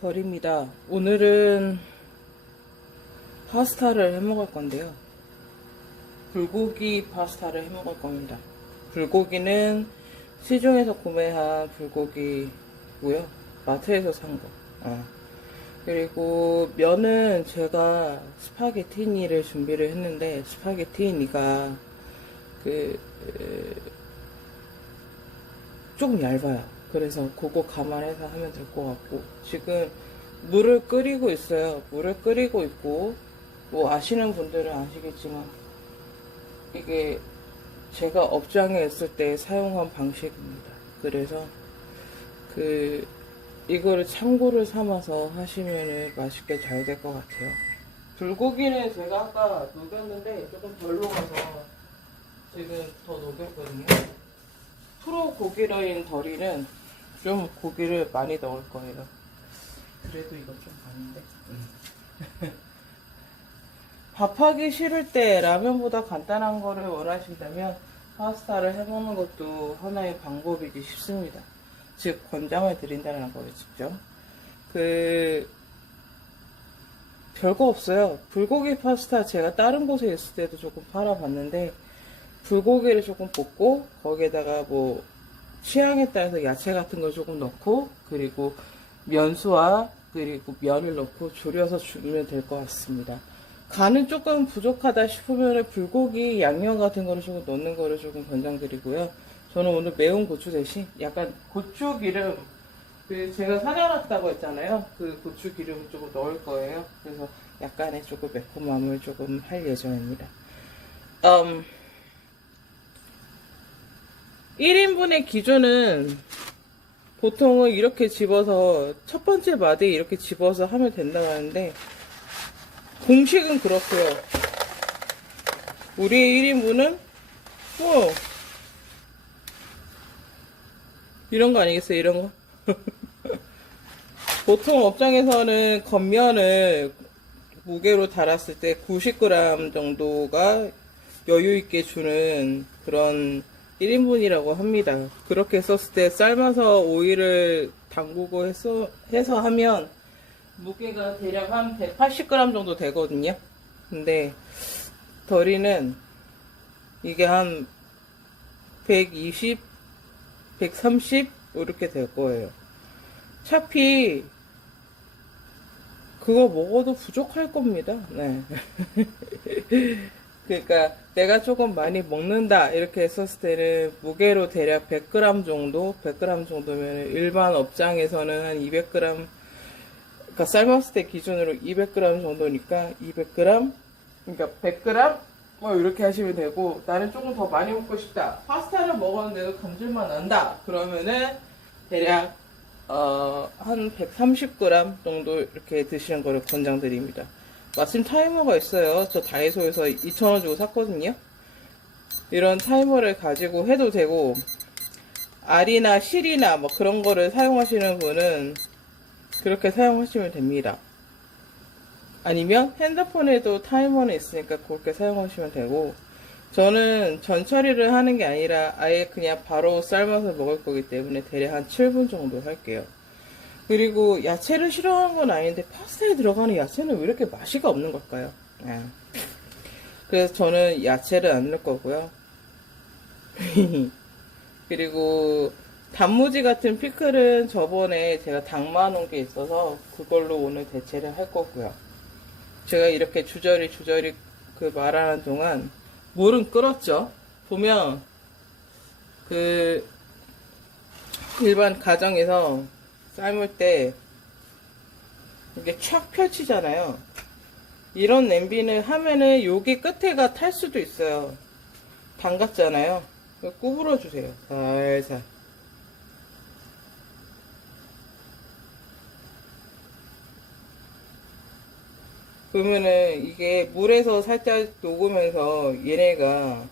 덜입니다. 오늘은 파스타를 해 먹을 건데요. 불고기 파스타를 해 먹을 겁니다. 불고기는 시중에서 구매한 불고기고요. 마트에서 산 거. 그리고 면은 제가 스파게티니를 준비를 했는데 스파게티니가 조금 얇아요. 그래서 그거 감안해서 하면 될 것 같고, 지금 물을 끓이고 있어요. 물을 끓이고 있고, 뭐 아시는 분들은 아시겠지만 이게 제가 업장에 있을 때 사용한 방식입니다. 그래서 이거를 참고를 삼아서 하시면 맛있게 잘 될 것 같아요. 불고기는 제가 아까 녹였는데 조금 덜 녹아서 지금 더 녹였거든요. 프로 고기러인 덜이는 좀 고기를 많이 넣을 거예요. 그래도 이거 좀 아닌데. 밥하기 싫을 때 라면보다 간단한 거를 원하신다면 파스타를 해먹는 것도 하나의 방법이기 쉽습니다. 즉 권장을 드린다는 거예요. 직접 별거 없어요. 불고기 파스타 제가 다른 곳에 있을 때도 조금 팔아봤는데, 불고기를 조금 볶고 거기에다가 뭐 취향에 따라서 야채 같은 걸 조금 넣고, 그리고 면수와 그리고 면을 넣고 졸여서 주면 될 것 같습니다. 간은 조금 부족하다 싶으면 불고기 양념 같은 거를 조금 넣는 거를 조금 권장드리고요. 저는 오늘 매운 고추 대신 약간 고추기름, 제가 사려놨다고 했잖아요. 그 고추기름을 조금 넣을 거예요. 그래서 약간의 조금 매콤함을 조금 할 예정입니다. 1인분의 기준은 보통은 이렇게 집어서 첫 번째 마디에 이렇게 집어서 하면 된다고 하는데, 공식은 그렇고요. 우리의 1인분은 이런 거 아니겠어요? 이런 거. 보통 업장에서는 겉면을 무게로 달았을 때 90g 정도가 여유 있게 주는 그런 1인분이라고 합니다. 그렇게 썼을 때 삶아서 오일을 담그고 해서 하면 무게가 대략 한 180g 정도 되거든요. 근데 덜이는 이게 한 120, 130 이렇게 될 거예요. 차피 그거 먹어도 부족할 겁니다. 네. 그러니까 내가 조금 많이 먹는다 이렇게 했었을 때는 무게로 대략 100g 정도, 100g 정도면 일반 업장에서는 한 200g, 그러니까 삶았을 때 기준으로 200g 정도니까 200g, 그러니까 100g 뭐 이렇게 하시면 되고, 나는 조금 더 많이 먹고 싶다, 파스타를 먹었는데도 감질만 난다 그러면은 대략 한 130g 정도 이렇게 드시는 거를 권장드립니다. 마침 타이머가 있어요. 저 다이소에서 2,000원 주고 샀거든요. 이런 타이머를 가지고 해도 되고, 알이나 실이나 뭐 그런 거를 사용하시는 분은 그렇게 사용하시면 됩니다. 아니면 핸드폰에도 타이머는 있으니까 그렇게 사용하시면 되고, 저는 전 처리를 하는 게 아니라 아예 그냥 바로 삶아서 먹을 거기 때문에 대략 한 7분 정도 할게요. 그리고 야채를 싫어하는 건 아닌데 파스타에 들어가는 야채는 왜 이렇게 맛이가 없는 걸까요? 그래서 저는 야채를 안 넣을 거고요. 그리고 단무지 같은 피클은 저번에 제가 담아놓은 게 있어서 그걸로 오늘 대체를 할 거고요. 제가 이렇게 주저리 말하는 동안 물은 끓었죠. 보면 일반 가정에서 삶을 때 이게 촥 펼치잖아요. 이런 냄비는 하면은 여기 끝에가 탈 수도 있어요. 담갔잖아요. 구부러 주세요. 살살. 그러면은 이게 물에서 살짝 녹으면서 얘네가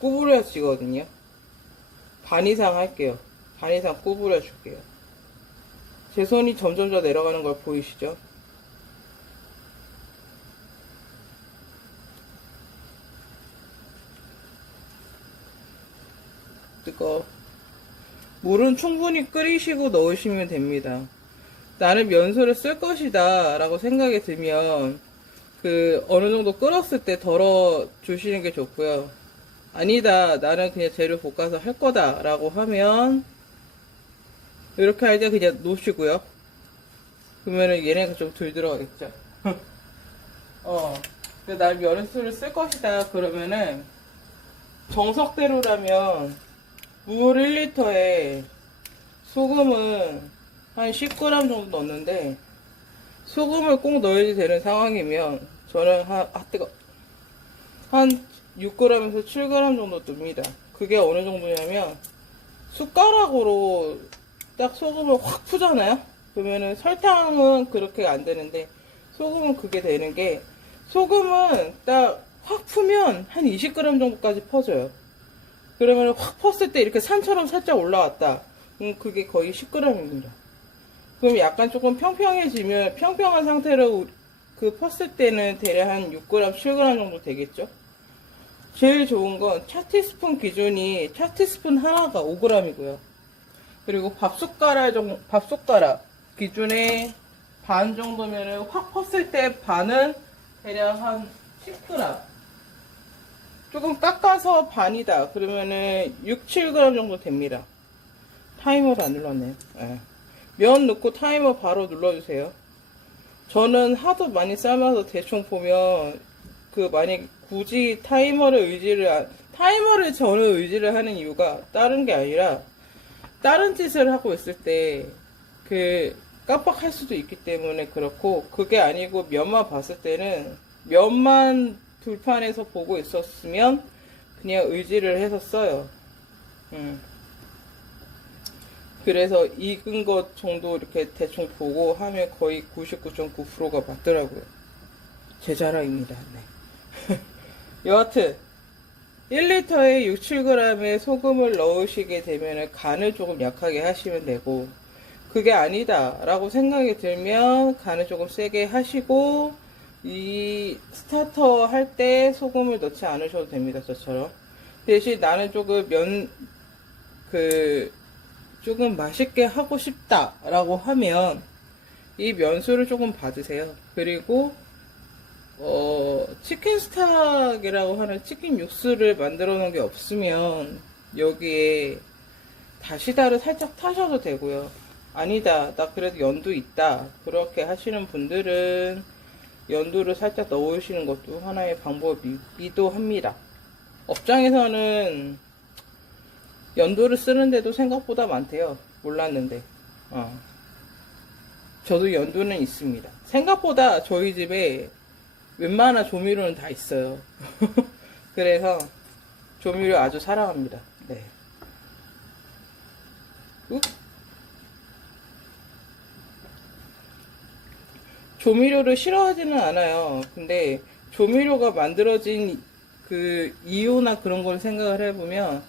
구부러지거든요. 반 이상 할게요. 반 이상 구부려 줄게요. 제 손이 점점 더 내려가는 걸 보이시죠? 뜨거워. 물은 충분히 끓이시고 넣으시면 됩니다. 나는 면수를 쓸 것이다 라고 생각이 들면 어느 정도 끓었을 때 덜어 주시는 게 좋고요. 아니다, 나는 그냥 재료 볶아서 할 거다 라고 하면 이렇게 할 때 그냥 놓으시고요. 그러면은 얘네가 좀 덜 들어가겠죠. 나는 면수를 쓸 것이다 그러면은 정석대로라면 물 1리터에 소금은 한 10g 정도 넣는데, 소금을 꼭 넣어야 되는 상황이면 저는 한 6g에서 7g 정도 넣습니다. 그게 어느 정도냐면 숟가락으로 딱 소금을 확 푸잖아요. 그러면은 설탕은 그렇게 안 되는데 소금은 그게 되는 게, 소금은 딱 확 푸면 한 20g 정도까지 퍼져요. 그러면 확 펐을 때 이렇게 산처럼 살짝 올라왔다. 그게 거의 10g입니다. 그럼 약간 조금 평평해지면, 평평한 상태로 펐을 때는 대략 한 6g, 7g 정도 되겠죠? 제일 좋은 건 차티스푼 기준이, 차티스푼 하나가 5g이고요. 그리고 밥숟가락 기준에 반 정도면은, 확 펐을 때 반은 대략 한 10g. 조금 깎아서 반이다. 그러면은 6, 7g 정도 됩니다. 타이머를 안 눌렀네요. 네. 면 넣고 타이머 바로 눌러주세요. 저는 하도 많이 삶아서 대충 보면 만약 굳이 타이머를 저는 의지를 하는 이유가 다른 게 아니라, 다른 짓을 하고 있을 때 깜빡할 수도 있기 때문에 그렇고, 그게 아니고 면만 봤을 때는, 면만 불판에서 보고 있었으면 그냥 의지를 해서 써요. 그래서 익은 것 정도 이렇게 대충 보고 하면 거의 99.9%가 맞더라고요. 제 자랑입니다. 네. 여하튼 1리터에 6, 7g의 소금을 넣으시게 되면 간을 조금 약하게 하시면 되고, 그게 아니다 라고 생각이 들면 간을 조금 세게 하시고, 이 스타터 할 때 소금을 넣지 않으셔도 됩니다. 저처럼. 대신 나는 조금 조금 맛있게 하고 싶다 라고 하면 이 면수를 조금 봐주세요. 그리고 치킨 스탁이라고 하는 치킨 육수를 만들어 놓은 게 없으면 여기에 다시다를 살짝 타셔도 되고요. 아니다, 나 그래도 연두 있다, 그렇게 하시는 분들은 연두를 살짝 넣으시는 것도 하나의 방법이기도 합니다. 업장에서는 연두를 쓰는데도 생각보다 많대요. 몰랐는데. 저도 연두는 있습니다. 생각보다 저희 집에 웬만한 조미료는 다 있어요. 그래서 조미료 아주 사랑합니다. 네. 조미료를 싫어하지는 않아요. 근데 조미료가 만들어진 이유나 그런 걸 생각을 해보면,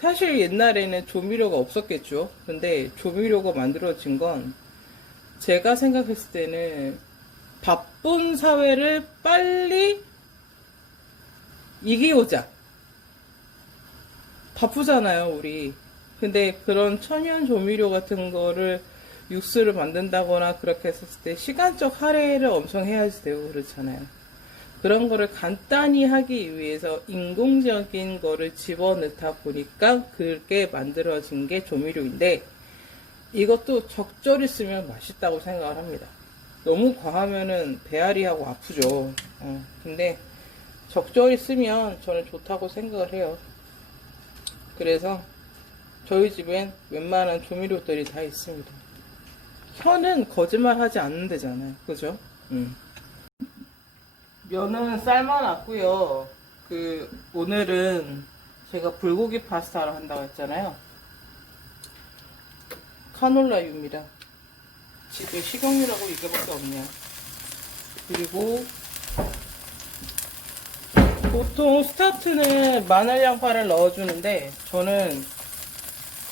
사실 옛날에는 조미료가 없었겠죠. 근데 조미료가 만들어진 건 제가 생각했을 때는 바쁜 사회를 빨리 이기고자. 바쁘잖아요, 우리. 근데 그런 천연 조미료 같은 거를 육수를 만든다거나 그렇게 했었을 때 시간적 할애를 엄청 해야지 되고 그렇잖아요. 그런 거를 간단히 하기 위해서 인공적인 거를 집어넣다 보니까 그렇게 만들어진 게 조미료인데, 이것도 적절히 쓰면 맛있다고 생각을 합니다. 너무 과하면은 배앓이하고 아프죠. 근데 적절히 쓰면 저는 좋다고 생각을 해요. 그래서 저희 집엔 웬만한 조미료들이 다 있습니다. 혀는 거짓말 하지 않는 데잖아요. 그죠? 면은 삶아놨고요. 오늘은 제가 불고기 파스타를 한다고 했잖아요. 카놀라유입니다. 집에 식용유라고 이거밖에 없네요. 그리고 보통 스타트는 마늘 양파를 넣어주는데, 저는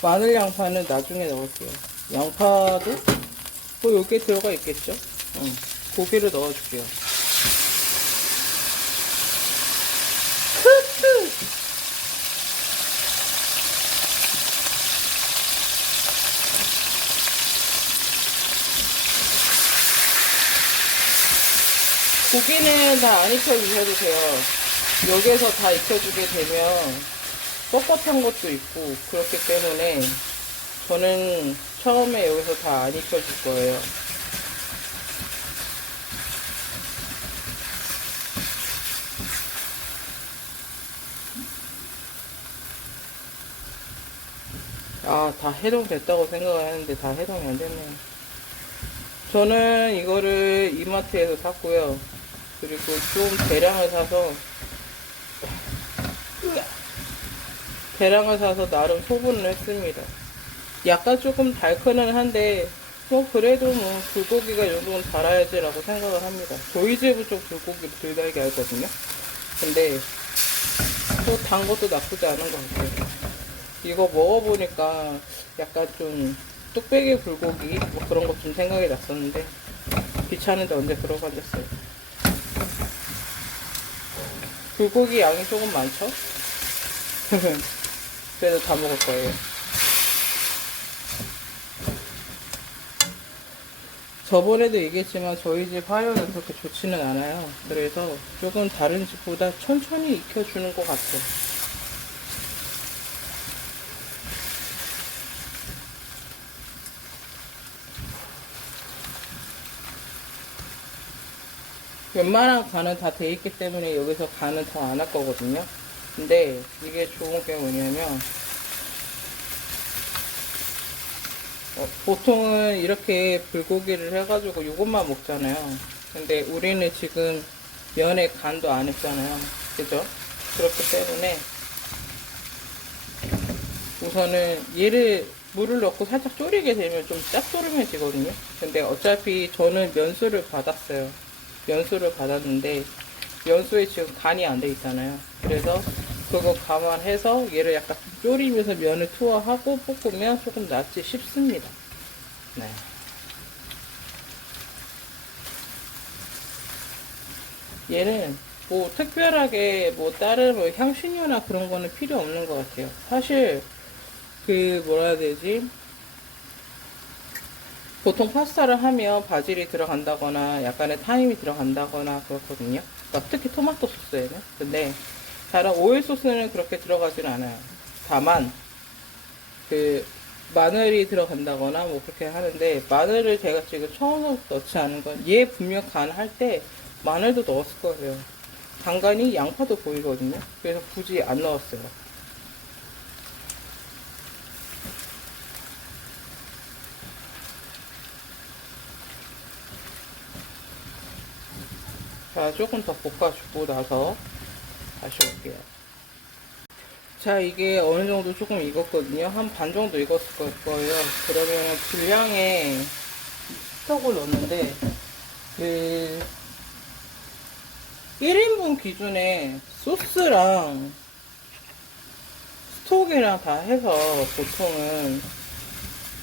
마늘 양파는 나중에 넣을게요. 양파도 뭐 여기에 들어가 있겠죠? 고기를 넣어줄게요. 고기는 다 안 익혀주셔도 돼요. 여기에서 다 익혀주게 되면 뻣뻣한 것도 있고 그렇기 때문에 저는 처음에 여기서 다 안 익혀줄 거예요. 아, 다 해동됐다고 생각을 했는데 다 해동이 안 됐네요. 저는 이거를 이마트에서 샀고요. 그리고 좀 대량을 사서 나름 소분을 했습니다. 약간 조금 달큰은 한데 뭐 그래도 뭐 불고기가 이 정도는 달아야지라고 생각을 합니다. 저희 집은 좀 불고기를 덜 달게 하거든요. 근데 또 단 것도 나쁘지 않은 것 같아요. 이거 먹어보니까 약간 좀 뚝배기 불고기 뭐 그런 것 좀 생각이 났었는데 귀찮은데 언제 그러고 앉았어요. 불고기 양이 조금 많죠? 그래도 다 먹을 거예요. 저번에도 얘기했지만 저희 집 화요는 그렇게 좋지는 않아요. 그래서 조금 다른 집보다 천천히 익혀주는 것 같아요. 웬만한 간은 다 돼 있기 때문에 여기서 간은 더 안 할 거거든요. 근데 이게 좋은 게 뭐냐면 보통은 이렇게 불고기를 해가지고 이것만 먹잖아요. 근데 우리는 지금 면에 간도 안 했잖아요. 그죠? 그렇기 때문에 우선은 얘를 물을 넣고 살짝 졸이게 되면 좀 짭조름해지거든요. 근데 어차피 저는 면수를 받았어요. 면수를 받았는데 면수에 지금 간이 안 돼 있잖아요. 그래서 그거 감안해서 얘를 약간 좀 졸이면서 면을 투하하고 볶으면 조금 낫지 싶습니다. 네. 얘는 뭐 특별하게 뭐 다른 뭐 향신료나 그런 거는 필요 없는 것 같아요. 사실 그 뭐라 해야 되지? 보통 파스타를 하면 바질이 들어간다거나 약간의 타임이 들어간다거나 그렇거든요. 그러니까 특히 토마토 소스에는. 근데 다른 오일 소스는 그렇게 들어가지는 않아요. 다만 그 마늘이 들어간다거나 뭐 그렇게 하는데 마늘을 제가 지금 처음부터 넣지 않은 건 얘 분명 간 할 때 마늘도 넣었을 거예요. 간간이 양파도 보이거든요. 그래서 굳이 안 넣었어요. 자, 조금 더 볶아주고 나서 다시 올게요. 자, 이게 어느 정도 조금 익었거든요. 한 반 정도 익었을 거예요. 그러면 분량에 스톡을 넣는데, 그, 1인분 기준에 소스랑 스톡이랑 다 해서 보통은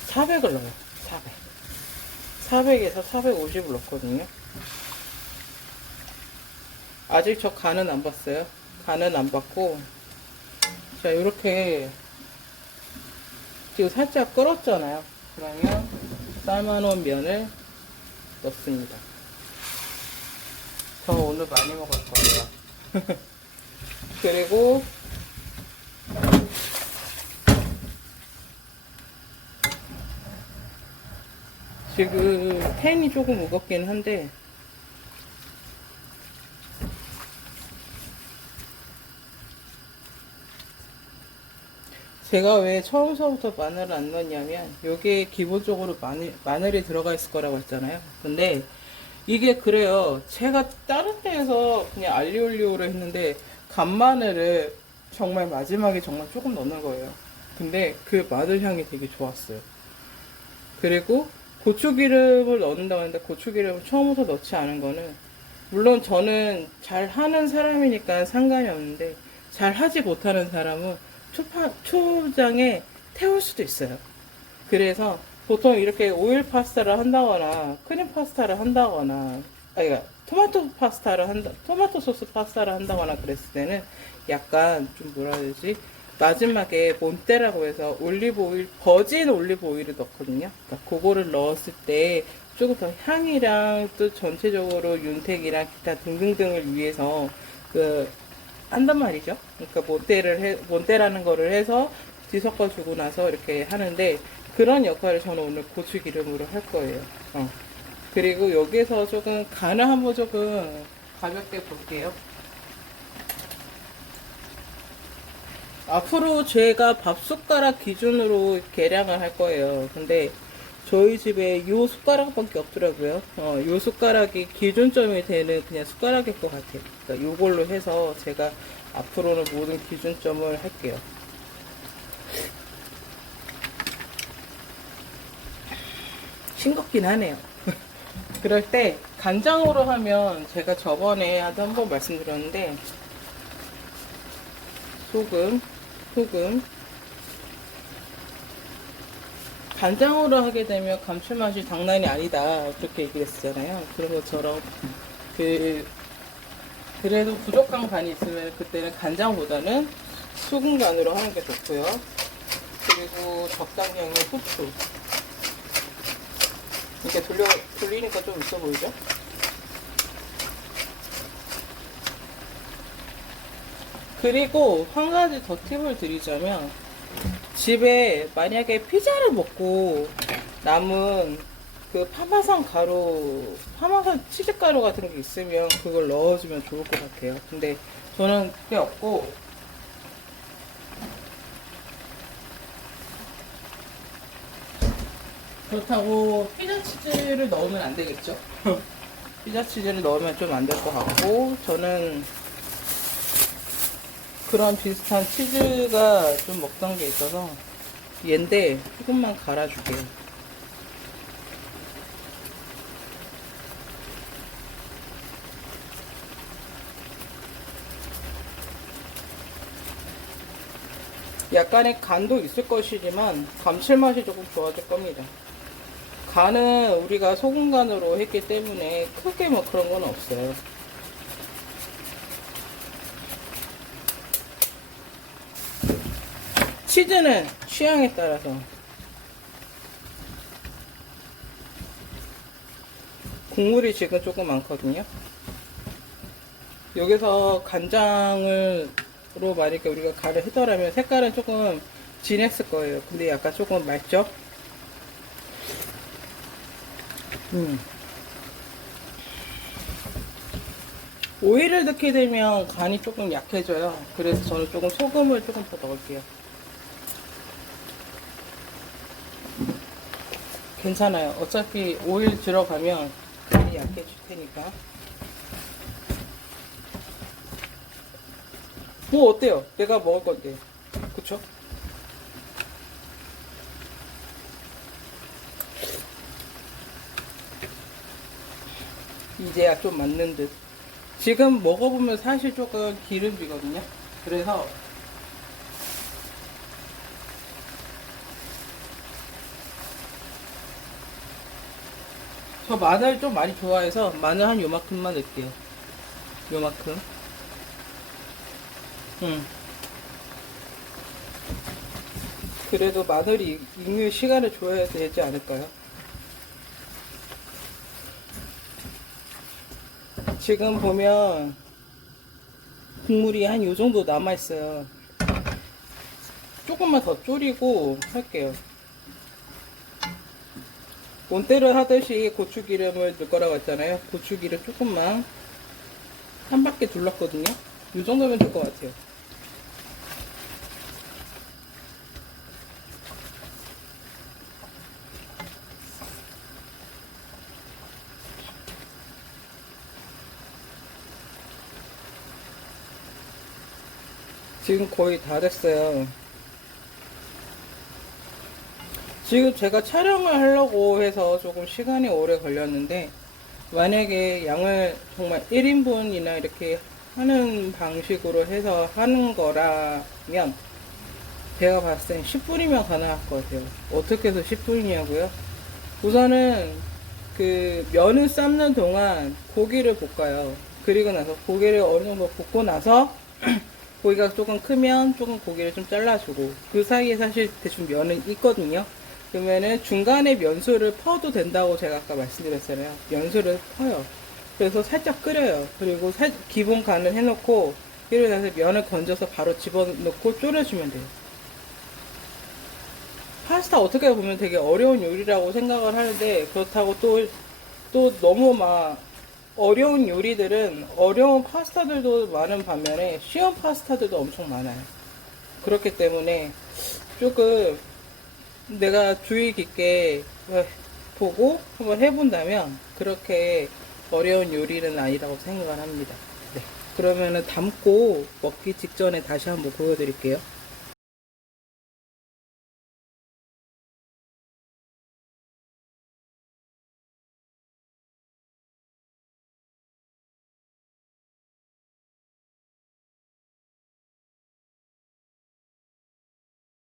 400을 넣어요. 400. 400에서 450을 넣거든요. 아직 저 간은 안 봤어요. 간은 안 봤고, 자, 이렇게 지금 살짝 끓었잖아요. 그러면 삶아놓은 면을 넣습니다. 저 오늘 많이 먹을 거예요. 그리고 지금 팬이 조금 무겁긴 한데 제가 왜 처음서부터 마늘을 안 넣었냐면 여기에 기본적으로 마늘이 들어가 있을 거라고 했잖아요. 근데 이게 그래요. 제가 다른 데에서 그냥 알리올리오로 했는데 간마늘을 정말 마지막에 정말 조금 넣는 거예요. 근데 그 마늘 향이 되게 좋았어요. 그리고 고추기름을 넣는다고 했는데 고추기름을 처음부터 넣지 않은 거는 물론 저는 잘 하는 사람이니까 상관이 없는데 잘 하지 못하는 사람은 초장에 태울 수도 있어요. 그래서 보통 이렇게 오일 파스타를 한다거나 크림 파스타를 한다거나 그러니까 토마토 소스 파스타를 한다거나 그랬을 때는 약간 좀 뭐라 해야 되지? 마지막에 몬테라고 해서 버진 올리브 오일을 넣거든요. 그러니까 그거를 넣었을 때 조금 더 향이랑 또 전체적으로 윤택이랑 기타 등등등을 위해서 그 한단 말이죠. 그러니까 몬테라는 거를 해서 뒤섞어 주고 나서 이렇게 하는데 그런 역할을 저는 오늘 고추 기름으로 할 거예요. 그리고 여기서 조금 간을 한번 조금 가볍게 볼게요. 앞으로 제가 밥 숟가락 기준으로 계량을 할 거예요. 근데 저희 집에 요 숟가락밖에 없더라고요. 요 숟가락이 기준점이 되는 그냥 숟가락일 것 같아요. 그러니까 요걸로 해서 제가 앞으로는 모든 기준점을 할게요. 싱겁긴 하네요. 그럴 때 간장으로 하면 제가 저번에 한번 말씀드렸는데 소금 간장으로 하게 되면 감칠맛이 장난이 아니다 그렇게 얘기했었잖아요. 그런 것처럼 그래도 부족한 간이 있으면 그때는 간장보다는 소금 간으로 하는 게 좋고요. 그리고 적당량의 후추. 이렇게 돌리니까 좀 있어 보이죠? 그리고 한 가지 더 팁을 드리자면 집에 만약에 피자를 먹고 남은 그 파마산 치즈가루 같은 게 있으면 그걸 넣어주면 좋을 것 같아요. 근데 저는 그게 없고 그렇다고 피자 치즈를 넣으면 안 되겠죠? 피자 치즈를 넣으면 좀 안 될 것 같고 저는 그런 비슷한 치즈가 좀 먹던 게 있어서 얘인데 조금만 갈아줄게요. 약간의 간도 있을 것이지만 감칠맛이 조금 좋아질 겁니다. 간은 우리가 소금 간으로 했기 때문에 크게 뭐 그런 건 없어요. 치즈는 취향에 따라서 국물이 지금 조금 많거든요. 여기서 간장으로 만약에 우리가 간을 했더라면 색깔은 조금 진했을 거예요. 근데 약간 조금 맑죠? 오일을 넣게 되면 간이 조금 약해져요. 그래서 저는 조금 소금을 조금 더 넣을게요. 괜찮아요. 어차피 오일 들어가면 간이 약해질 테니까. 뭐 어때요? 내가 먹을 건데. 그쵸? 이제야 좀 맞는 듯. 지금 먹어보면 사실 조금 기름지거든요. 그래서 저 마늘 좀 많이 좋아해서 마늘 한 요만큼만 넣을게요. 요만큼. 그래도 마늘이 익는 시간을 줘야 되지 않을까요? 지금 보면 국물이 한 요 정도 남아있어요. 조금만 더 졸이고 할게요. 몬테를 하듯이 고추기름을 넣을 거라고 했잖아요. 고추기름 조금만 한 바퀴 둘렀거든요. 이 정도면 될 것 같아요. 지금 거의 다 됐어요. 지금 제가 촬영을 하려고 해서 조금 시간이 오래 걸렸는데 만약에 양을 정말 1인분이나 이렇게 하는 방식으로 해서 하는 거라면 제가 봤을 땐 10분이면 가능할 것 같아요. 어떻게 해서 10분이냐고요? 우선은 그 면을 삶는 동안 고기를 볶아요. 그리고 나서 고기를 어느 정도 볶고 나서 고기가 조금 크면 조금 고기를 좀 잘라주고 그 사이에 사실 대충 면은 있거든요. 그러면은 중간에 면수를 퍼도 된다고 제가 아까 말씀드렸잖아요. 면수를 퍼요. 그래서 살짝 끓여요. 그리고 기본 간을 해놓고 그리고 나서 면을 건져서 바로 집어넣고 졸여주면 돼요. 파스타 어떻게 보면 되게 어려운 요리라고 생각을 하는데 그렇다고 또 너무 막 어려운 요리들은 어려운 파스타들도 많은 반면에 쉬운 파스타들도 엄청 많아요. 그렇기 때문에 조금 내가 주의 깊게 보고 한번 해본다면 그렇게 어려운 요리는 아니라고 생각을 합니다. 네. 그러면은 담고 먹기 직전에 다시 한번 보여드릴게요.